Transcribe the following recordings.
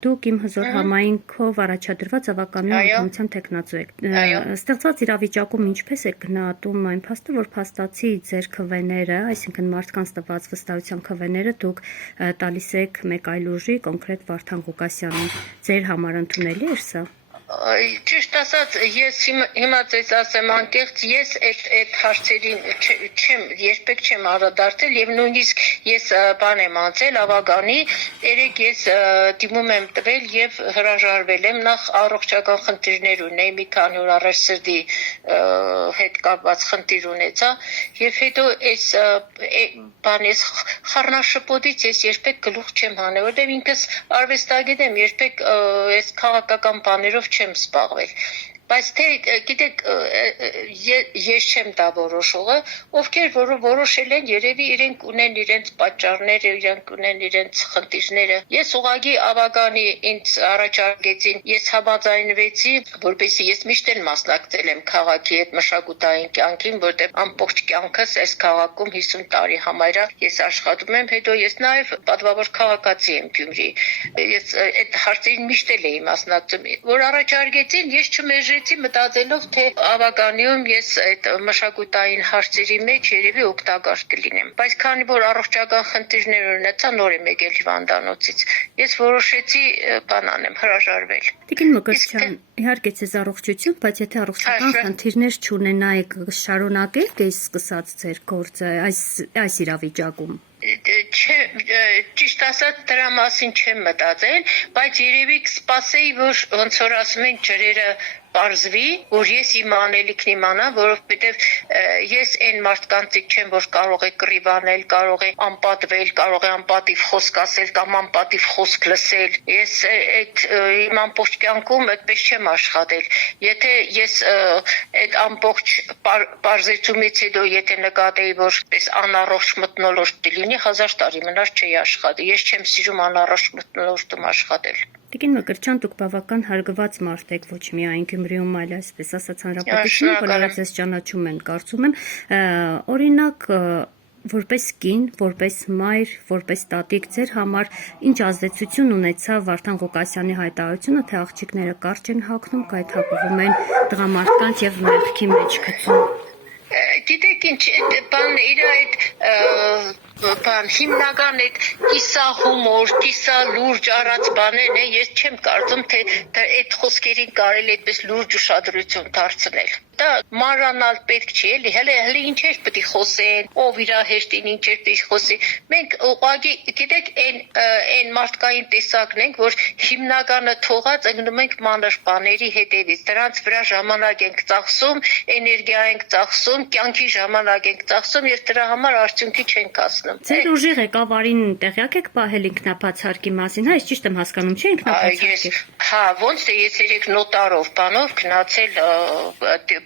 Դուք իմ հզոր համայնքով առաջադրված ավականու անդամության թեկնածու եք։ Ստեղծված իրավիճակում ինչպես եք գնահատում այն փաստը, որ փաստացի ձեր ՔՎՆ-ները, այսինքն մարդկանց տված վստահության ՔՎՆ-ները դուք տալիս եք մեկ այլ ուժի, կոնկրետ Վարդան Ղուկասյանին։ Ձեր համար ընդունելի է սա։ Ճիշտ ասած, ես հիմա ձեզ ասեմ անկեղծ, ես այդ հարցերին երբեք չեմ անդրադարձել եւ նույնիսկ ես բան եմ անցել ավագանի, երեք ես դիմում եմ տվել եւ հրաժարվել եմ, նախ առողջական խնդիրներ ունեի, մի քանի օր առաջ սրտի հետ կապված խնդիր ունեցա եւ հետո այս բանես խառնաշփոթից ես երբեք գլուխ չեմ հանել, որտեղ ինքս արվեստագետ եմ, երբեք այս քաղաքական բաներով չեմ զբաղվել, բայց թե գիտեք ես չեմ տա որոշողը, ովքեր որոշել են, երևի իրենք ունեն իրենց պատճառները, իրենք ունեն իրենց խնդիրները։ Ես ուղղակի ավագանի ինձ առաջարկեցին, ես համաձայնվեցի, որպեսզի ես միշտ էլ մասնակցել եմ քաղաքի այդ մշակութային կյանքին, որտեղ ամբողջ կյանքս այս քաղաքում 50 տարի համարյա ես աշխատում եմ, հետո ես նաև պատվավոր քաղաքացի եմ Գյումրի։ Ես այդ հարցերին միշտ էլ էի մասնակցում, որ առաջարկեցին, ես չմերժեցի մտածելով, թե ավականիում ես այդ մշակութային հարցերի մեջ երևի օգտակար կլինեմ։ Բայց քանի որ առողջական խնդիրներ ունեցա, նոր եմ եկել հիվանդանոցից, ես որոշեցի բան անեմ, հրաժարվել։ Տիկին Մկրտչյան, իհարկե ձեզ առողջություն, բայց եթե առողջական խնդիրներ չունենայիք, կշարունակեք այս սկսած ձեր գործը այս իրավիճակում։ Ճիշտ ասած դրա մասին չեմ մտածել, բայց երևի կսպասեի, որ ոնց որ ասում են ջրերը պարզվի, որ ես իմ անելիքն իմանամ, որովհետև ես այն մարդկանցից չեմ, որ կարող է կռիվանել, կարող է անպատվել, կարող է անպատիվ խոսք ասել կամ անպատիվ խոսք լսել։ Ես այդ իմ ամբողջ կյանքում այդպես չեմ աշխատել։ Եթե ես այդ ամբողջ պարզեցումից հետո եթե նկատեի, որ այս անառողջ մթնոլորտ լինի, 1000 տարի մնաց չի աշխատի։ Ես չեմ սիրում անառողջ մթնոլորտում աշխատել։ Տիկին Մկրտչյան, դուք բավական հարգված մարդ եք, ոչ միայն Գյումրիում, այլ այսպես ասած հանրապետությունում, բոլորը ձեզ ճանաչում են, կարծում եմ, օրինակ որպես կին, որպես մայր, որպես տատիկ ձեր համար ինչ ազդեցություն ունեցավ Վարդան Ղուկասյանի հայտարարությունը, թե աղջիկները կարճ են հագնում, կայթակվում են տղամարդկանց եւ մեղքի մեջ գցում։ Գիտեք ինչ, բան իր այդ հիմնական այդ կիսա հումոր, կիսա լուրջ առած բաներն է, ես չեմ կարծում, թե այդ խոսքերին կարելի այդպես լուրջ ուշադրություն դարձնել։ Դա մանրանալ պետք չի, էլի, հələ ինչեր պետք է խոսեն, ով իր հեշտին ինչեր պետք է խոսի։ Մենք ուղղակի, գիտեք, այն մարդկային տեսակն ենք, որ հիմնականը թողած ընկնում ենք մանր բաների հետևից։ Դրանց վրա ժամանակ ենք ծախսում, էներգիա ենք ծախսում, կյանքի ժամանակ ենք ծախսում եւ դրա համար արդյունքի չենք հասնում։ Ձեր ուժի ղեկավարին տեղյակ եք պահել ինքնաբացարկի մասին, հա, ես ճիշտ եմ հասկանում, չէ՞ ինքնաբացարկի։ Հա, ոնց թե ես երեք նոտարով բանով գնացել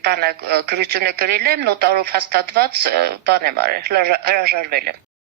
գրությունը գրել եմ, նոտարով հաստատված բան եմ արել, հրաժարվել եմ։